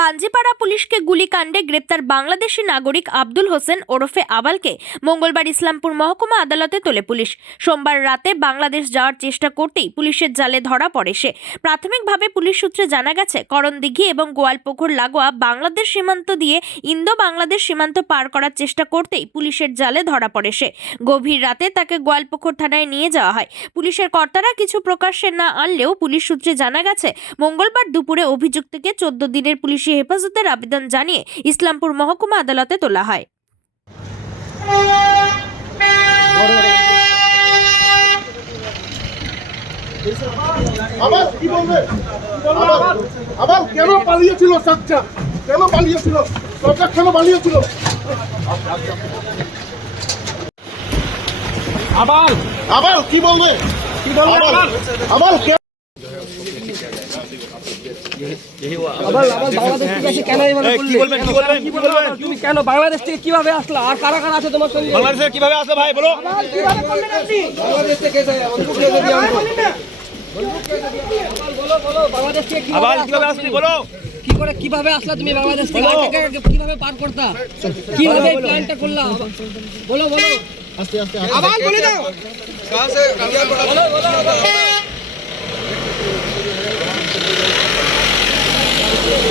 পাঞ্জিপাড়া পুলিশকে গুলিকাণ্ডে গ্রেপ্তার বাংলাদেশি নাগরিক আব্দুল হোসেন ওরফে আবালকে মঙ্গলবার ইসলামপুর মহকুমা আদালতে তোলে পুলিশ। সোমবার রাতে বাংলাদেশ যাওয়ার চেষ্টা করতেই পুলিশের জালে ধরা পড়ে সে। প্রাথমিকভাবে পুলিশ সূত্রে জানা গেছে, করণদিঘি এবং গোয়ালপুকুর লাগোয়া বাংলাদেশ সীমান্ত দিয়ে ইন্দো বাংলাদেশ সীমান্ত পার করার চেষ্টা করতেই পুলিশের জালে ধরা পড়ে সে। গভীর রাতে তাকে গোয়ালপুকুর থানায় নিয়ে যাওয়া হয়। পুলিশের কর্তারা কিছু প্রকাশ্যে না আনলেও পুলিশ সূত্রে জানা গেছে, মঙ্গলবার দুপুরে অভিযুক্তকে চোদ্দ দিনের পুলিশি হেফাজতের আবেদন জানিয়ে ইসলামপুর মহকুমা আদালতে তোলা হয়। আবার কি বলবে? আবার আবার কেন পালিয়েছিল সাচ্চা কেন পালিয়েছিল? সরকার কেন পালিয়েছিল? আবার। আবার কি বলবে? কি বলব? আবার আবার আবার কে- আবার আবার বাংলাদেশ থেকে এসে কেন এইভাবে এই, কি করলে? বলবেন কি বলবেন কি বলবেন তুমি কেন বাংলাদেশ থেকে কীভাবে আসলা? আর কারা কারা আছে তোমার সঙ্গে বাংলাদেশে কীভাবে আসলে ভাই বলো। কীভাবে করলেন আপনি? বাংলাদেশ থেকে এসে বন্দুক লেগে দিয়ে আনব। বলো। বলো বাংলাদেশ থেকে কীভাবে আবার কীভাবে তুমি? আসলি বলো। কি করে কীভাবে আসলা তুমি বাংলাদেশ থেকে? কীভাবে পার করতা? কীভাবে প্ল্যানটা করলা? বলো বলো। আবার বলে দাও। বলো বলো